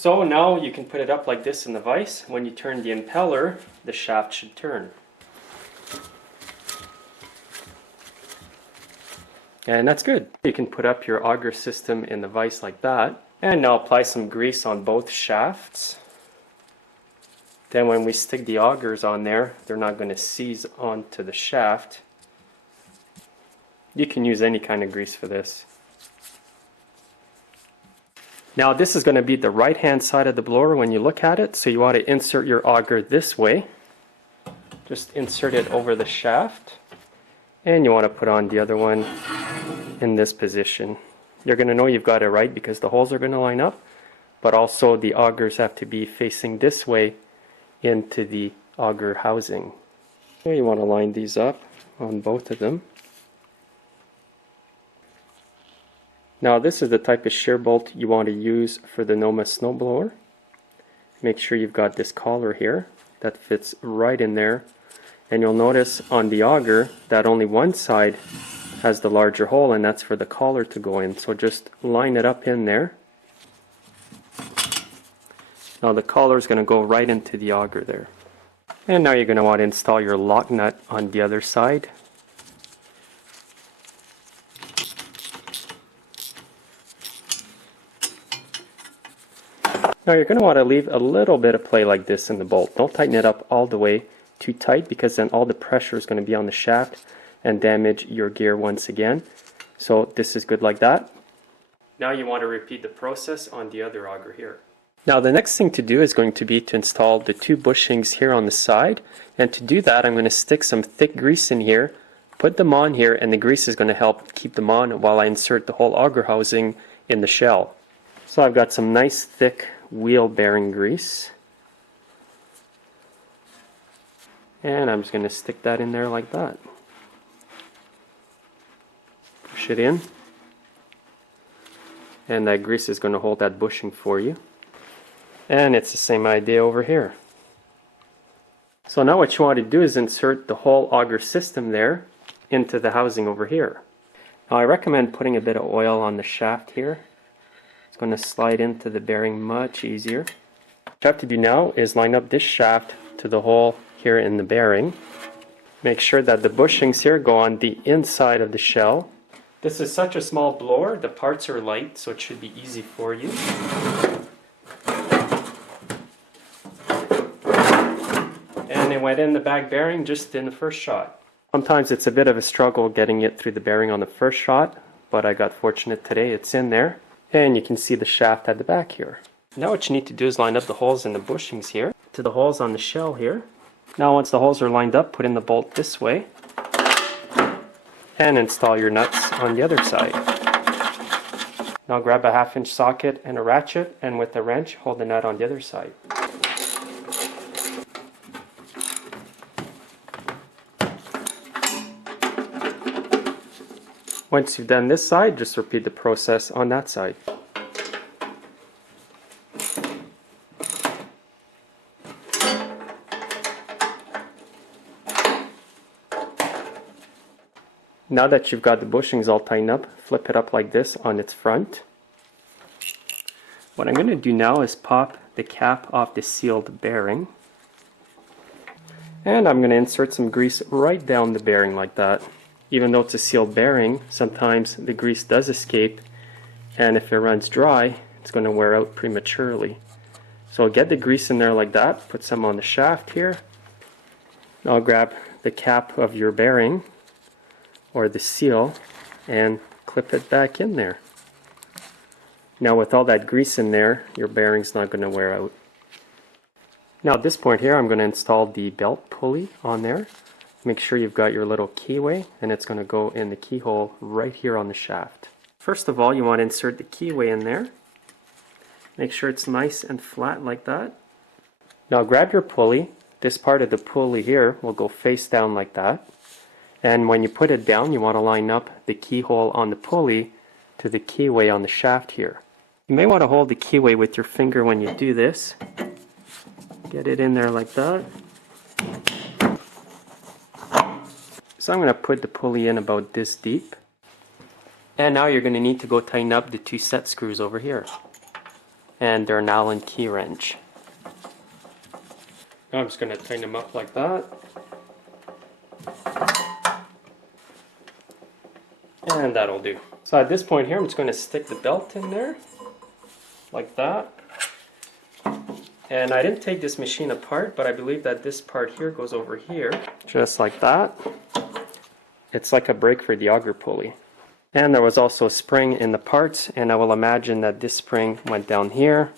So now you can put it up like this in the vise. When you turn the impeller, the shaft should turn. And that's good. You can put up your auger system in the vise like that. And now apply some grease on both shafts. Then when we stick the augers on there, they're not going to seize onto the shaft. You can use any kind of grease for this. Now this is going to be the right hand side of the blower when you look at it, so you want to insert your auger this way. Just insert it over the shaft, and you want to put on the other one in this position. You're going to know you've got it right because the holes are going to line up, but also the augers have to be facing this way into the auger housing. So you want to line these up on both of them. Now this is the type of shear bolt you want to use for the Noma Snowblower. Make sure you've got this collar here that fits right in there, and you'll notice on the auger that only one side has the larger hole, and that's for the collar to go in. So just line it up in there. Now the collar is going to go right into the auger there. And now you're going to want to install your lock nut on the other side. Now you're going to want to leave a little bit of play like this in the bolt. Don't tighten it up all the way too tight, because then all the pressure is going to be on the shaft and damage your gear once again. So this is good like that. Now you want to repeat the process on the other auger here. Now the next thing to do is going to be to install the two bushings here on the side, and to do that I'm going to stick some thick grease in here, put them on here, and the grease is going to help keep them on while I insert the whole auger housing in the shell. So I've got some nice thick wheel bearing grease, and I'm just going to stick that in there like that. Push it in, and that grease is going to hold that bushing for you. And it's the same idea over here. So now what you want to do is insert the whole auger system there into the housing over here. Now I recommend putting a bit of oil on the shaft here. It's going to slide into the bearing much easier. What you have to do now is line up this shaft to the hole here in the bearing. Make sure that the bushings here go on the inside of the shell. This is such a small blower, the parts are light, so it should be easy for you. And it went in the back bearing just in the first shot. Sometimes it's a bit of a struggle getting it through the bearing on the first shot, but I got fortunate today, it's in there. And you can see the shaft at the back here. Now what you need to do is line up the holes in the bushings here to the holes on the shell here. Now once the holes are lined up, put in the bolt this way and install your nuts on the other side. Now grab a 1/2 inch socket and a ratchet, and with the wrench hold the nut on the other side. Once you've done this side, just repeat the process on that side. Now that you've got the bushings all tightened up, flip it up like this on its front. What I'm going to do now is pop the cap off the sealed bearing. And I'm going to insert some grease right down the bearing like that. Even though it's a sealed bearing, sometimes the grease does escape, and if it runs dry, it's going to wear out prematurely. So get the grease in there like that, put some on the shaft here. Now grab the cap of your bearing, or the seal, and clip it back in there. Now with all that grease in there, your bearing's not going to wear out. Now at this point here, I'm going to install the belt pulley on there. Make sure you've got your little keyway, and it's going to go in the keyhole right here on the shaft. First of all, you want to insert the keyway in there. Make sure it's nice and flat like that. Now grab your pulley. This part of the pulley here will go face down like that. And when you put it down, you want to line up the keyhole on the pulley to the keyway on the shaft here. You may want to hold the keyway with your finger when you do this. Get it in there like that. So I'm going to put the pulley in about this deep. And now you're going to need to go tighten up the two set screws over here. and they're an Allen key wrench. Now I'm just going to tighten them up like that. And that'll do. So at this point here, I'm just going to stick the belt in there, like that. And I didn't take this machine apart, but I believe that this part here goes over here, just like that. It's like a brake for the auger pulley. And there was also a spring in the parts, and I will imagine that this spring went down here.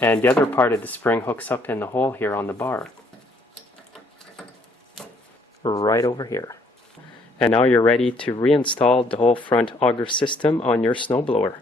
And the other part of the spring hooks up in the hole here on the bar. Right over here. And now you're ready to reinstall the whole front auger system on your snowblower.